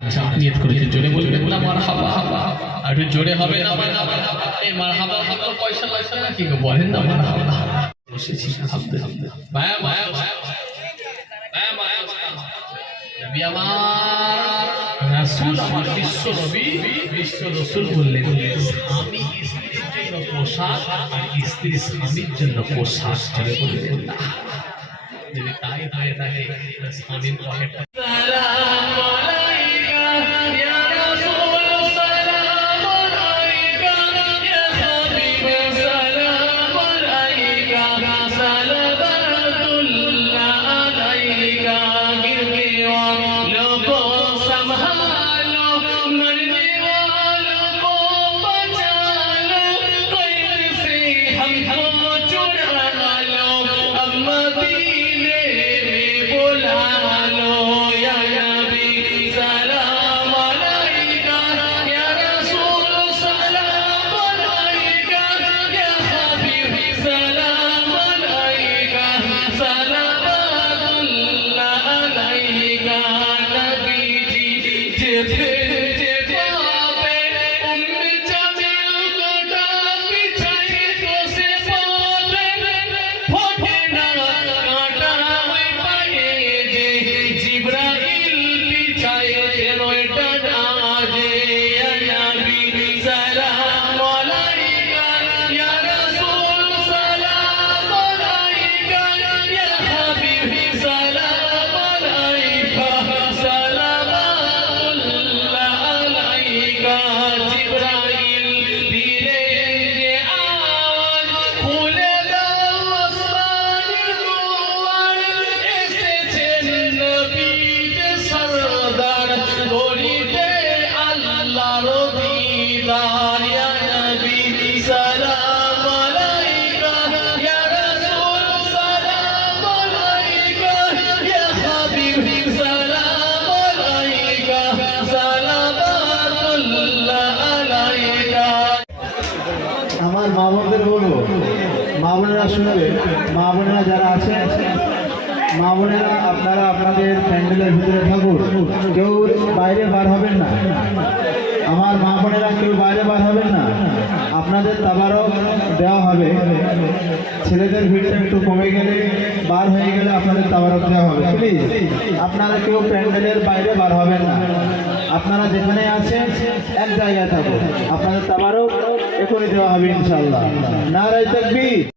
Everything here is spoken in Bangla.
আচ্ছা নিয়ত করেছেন জোরে বলবেন না মারহাবা আর একটু জোরে হবে না মারহাবা এই মারহাবা তো পয়সা লাগছে না কি বলেন না মারহাবা বসেছি আলহামদুলিল্লাহ মায়া মায়া মায়া মায়া নবী আমার রাসূল আমার বিশ্ব নবী বিশ্ব রাসূল বললেন আমি স্ত্রীর জন্য পোশাক আর স্ত্রী স্বামীর জন্য পোশাক জোরে বলবেন না যদি তাই হয়ে থাকে স্বামীর পকেটটা আমার মা বোনদের বলবো, মা বোনেরা শুনবে, মা বোনেরা যারা আছে, মা বোনেরা আপনারা আপনাদের প্যান্ডেলের ভিতরে থাকুন, কেউ বাইরে বার হবেন না। আমার মা বোনেরা কেউ বাইরে বার হবেন না। আপনাদের তাবারক দেওয়া হবে, ছেলেদের ভিড়টা একটু কমে গেলে, বার হয়ে গেলে আপনাদের তাবারক দেওয়া হবে। প্লিজ আপনারা কেউ প্যান্ডেলের বাইরে বার হবেন না। আপনারা যেখানে আছেন এক জায়গায় থাকুন, আপনাদের তাবারক এখনই দেওয়া হবে ইনশাআল্লাহ। নারায়ে তাকবীর।